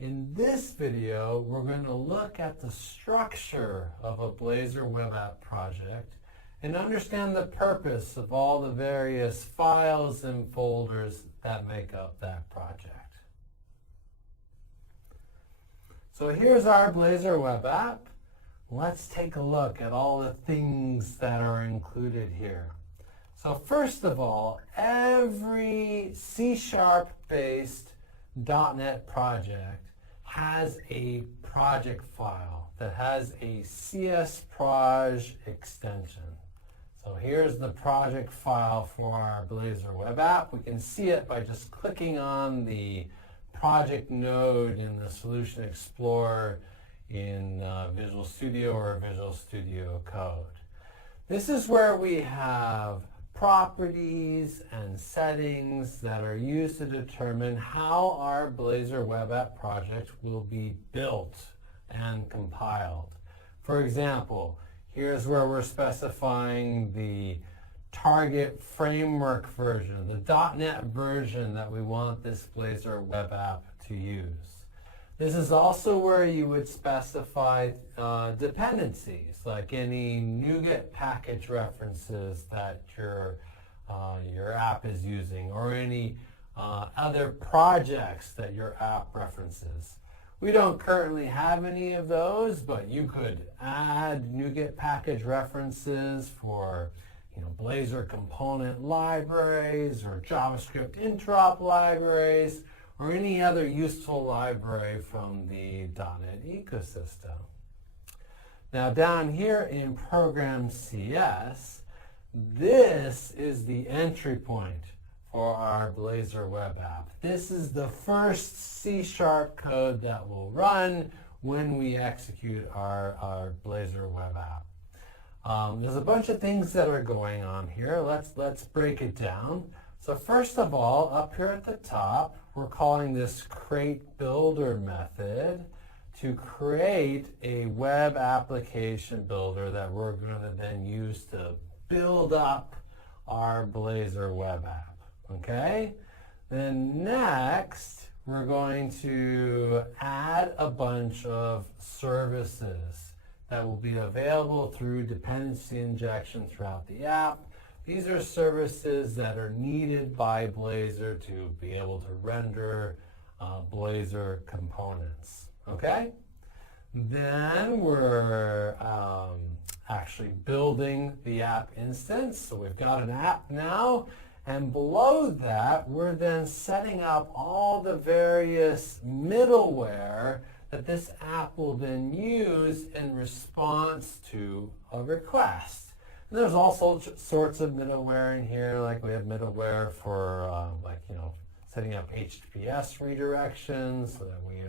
In this video, we're going to look at the structure of a Blazor web app project and understand the purpose of all the various files and folders that make up that project. So here's our Blazor web app. Let's take a look at all the things that are included here. So first of all, every C#-based .NET project has a project file that has a csproj extension. So here's the project file for our Blazor web app. We can see it by just clicking on the project node in the Solution Explorer in Visual Studio or Visual Studio Code. This is where we have properties and settings that are used to determine how our Blazor web app project will be built and compiled. For example, here's where we're specifying the target framework version, the .NET version that we want this Blazor web app to use. This is also where you would specify dependencies, like any NuGet package references that your app is using, or any other projects that your app references. We don't currently have any of those, but you could add NuGet package references for Blazor component libraries or JavaScript interop libraries, or any other useful library from the .NET ecosystem. Now down here in Program CS, this is the entry point for our Blazor web app. This is the first C# code that will run when we execute our Blazor web app. There's a bunch of things that are going on here. Let's break it down. So first of all, up here at the top, we're calling this create builder method to create a web application builder that we're going to then use to build up our Blazor web app. Okay? Then next, we're going to add a bunch of services that will be available through dependency injection throughout the app. These are services that are needed by Blazor to be able to render Blazor components. Okay? Then we're actually building the app instance. So we've got an app now. And below that, we're then setting up all the various middleware that this app will then use in response to a request. And there's all sorts of middleware in here, like we have middleware for setting up HTTPS redirections so that we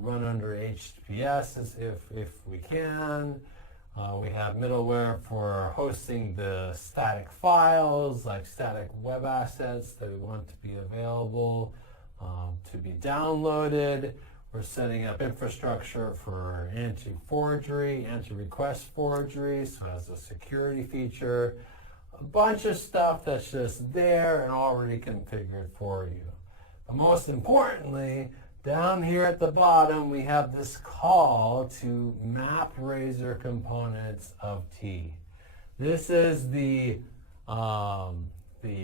run under HTTPS if we can. We have middleware for hosting the static files, like static web assets that we want to be available to be downloaded. We're setting up infrastructure for anti-forgery, anti-request forgery, so as a security feature. A bunch of stuff that's just there and already configured for you. But most importantly, down here at the bottom, we have this call to map Razor components of T. This is the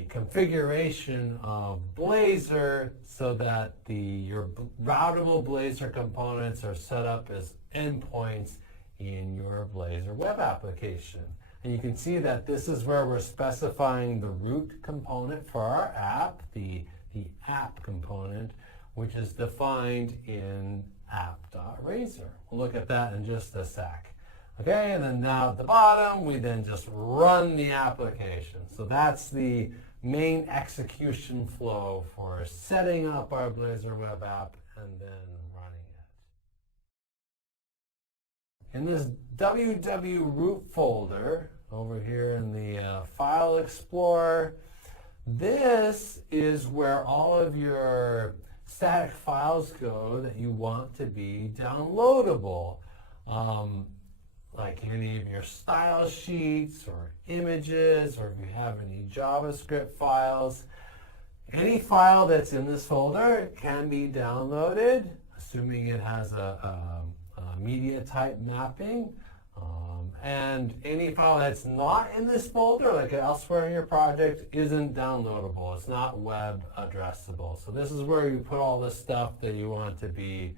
configuration of Blazor so that your routable Blazor components are set up as endpoints in your Blazor web application. And you can see that this is where we're specifying the root component for our app, the app component, which is defined in app.razor. We'll look at that in just a sec. Okay, and then now at the bottom, we then just run the application. So that's the main execution flow for setting up our Blazor web app and then running it. In this www root folder over here in the File Explorer, this is where all of your static files go that you want to be downloadable. Like any of your style sheets or images, or if you have any JavaScript files. Any file that's in this folder can be downloaded, assuming it has a media type mapping. And any file that's not in this folder, like elsewhere in your project, isn't downloadable. It's not web addressable. So this is where you put all the stuff that you want to be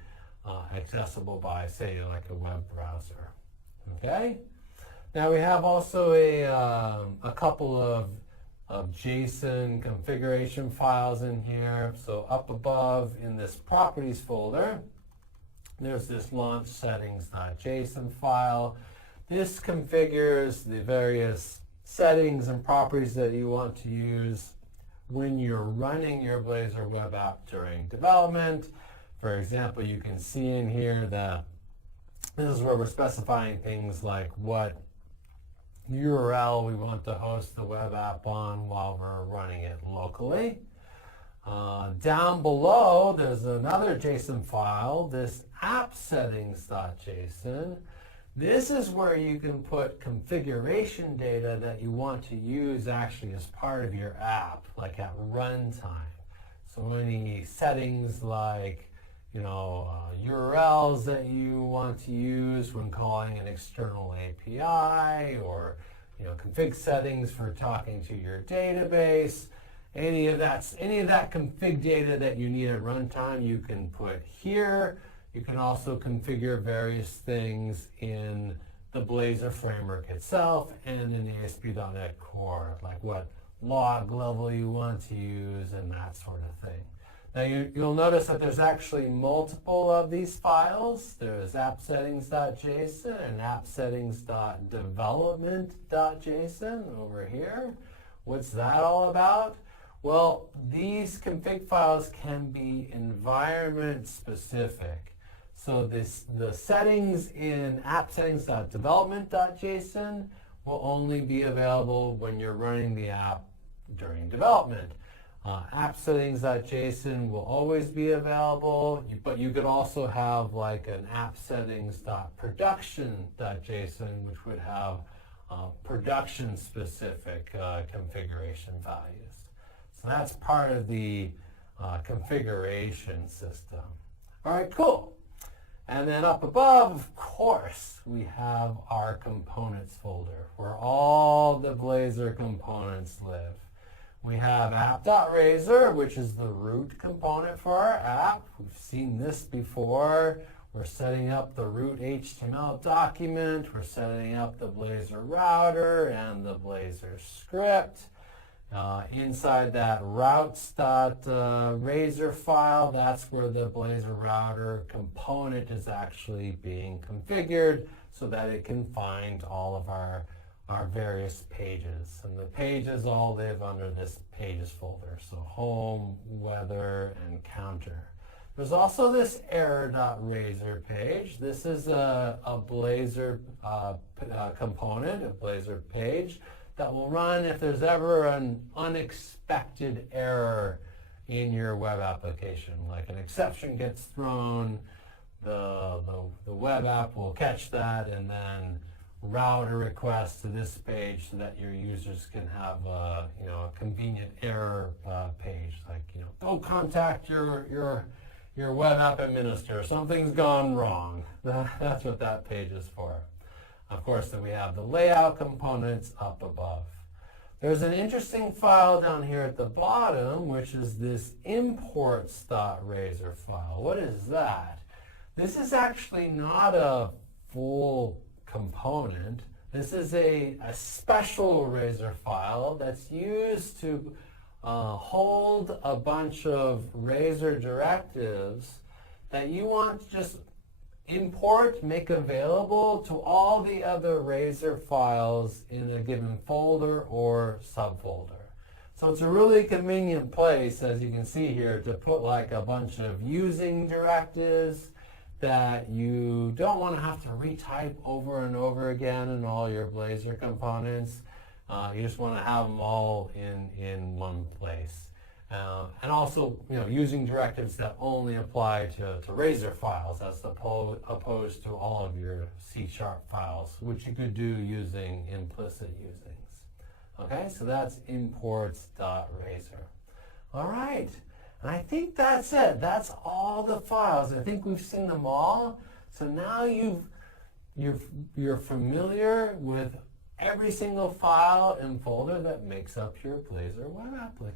accessible by, say, like a web browser. Okay? Now we have also a couple of JSON configuration files in here. So up above in this properties folder, there's this launch settings.json file. This configures the various settings and properties that you want to use when you're running your Blazor web app during development. For example, you can see in here that this is where we're specifying things like what URL we want to host the web app on while we're running it locally. Down below, there's another JSON file, this app settings.json. This is where you can put configuration data that you want to use actually as part of your app, like at runtime. So any settings like, URLs that you want to use when calling an external API, or config settings for talking to your database. Any of that config data that you need at runtime, you can put here. You can also configure various things in the Blazor framework itself and in the ASP.NET Core, like what log level you want to use and that sort of thing. Now you'll notice that there's actually multiple of these files. There's appsettings.json and appsettings.development.json over here. What's that all about? Well, these config files can be environment specific. So the settings in appsettings.development.json will only be available when you're running the app during development. Appsettings.json will always be available, but you could also have like an appsettings.production.json, which would have production-specific configuration values. So that's part of the configuration system. All right, cool. And then up above, of course, we have our components folder, where all the Blazor components live. We have app.razor, which is the root component for our app. We've seen this before. We're setting up the root HTML document. We're setting up the Blazor router and the Blazor script. Inside that routes.razor file, that's where the Blazor router component is actually being configured so that it can find all of our various pages. And the pages all live under this pages folder. So home, weather, and counter. There's also this error.razor page. This is a Blazor component, a Blazor page that will run if there's ever an unexpected error in your web application. Like an exception gets thrown, the web app will catch that and then route a request to this page so that your users can have a convenient error page, like go contact your web app administrator. Something's gone wrong. That's what that page is for. Of course, then we have the layout components up above. There's an interesting file down here at the bottom, which is this imports.razor file. What is that? This is actually not a full component. This is a special Razor file that's used to hold a bunch of Razor directives that you want to just import, make available to all the other Razor files in a given folder or subfolder. So it's a really convenient place, as you can see here, to put like a bunch of using directives that you don't want to have to retype over and over again in all your Blazor components. You just want to have them all in one place. And also, using directives that only apply to Razor files as opposed to all of your C# files, which you could do using implicit usings. Okay, so that's imports.razor. All right, And I think that's it. That's all the files. I think we've seen them all. So now you're familiar with every single file and folder that makes up your Blazor web application.